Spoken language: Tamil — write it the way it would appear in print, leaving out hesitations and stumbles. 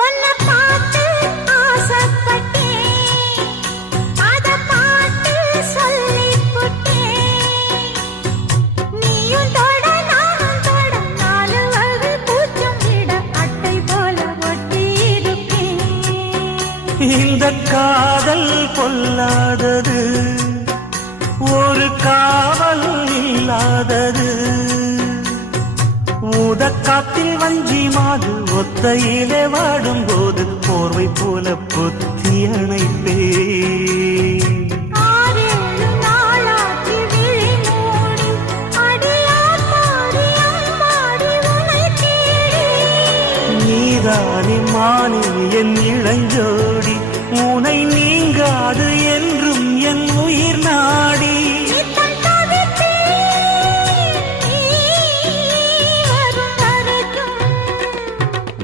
உன்னை பார்த்து ஆசைப்பட்டேன், அத பாட்டு சொல்லிப் புட்டேன். நீயும் தொட நானும் தொட, நாலு வகை பூச்சும் விட அட்டை போல ஒட்டி இருப்பேன். இந்த காதல் பொல்லாதது, ஒரு காவல் இல்லாதது. ஊதக்காத்தில் வஞ்சி மாது ஒத்தையிலே வாடும்போது போர்வை போல பொத்தி அணைப்பேன். 6-7 நாளாச்சு விழி மூடி, அடியாத்தாடி அம்மாடி உனை தேடி. நீதானே மானே என் இளஞ்சோடி, உனை நீங்காது என்றும் என் உயிர் நாடி.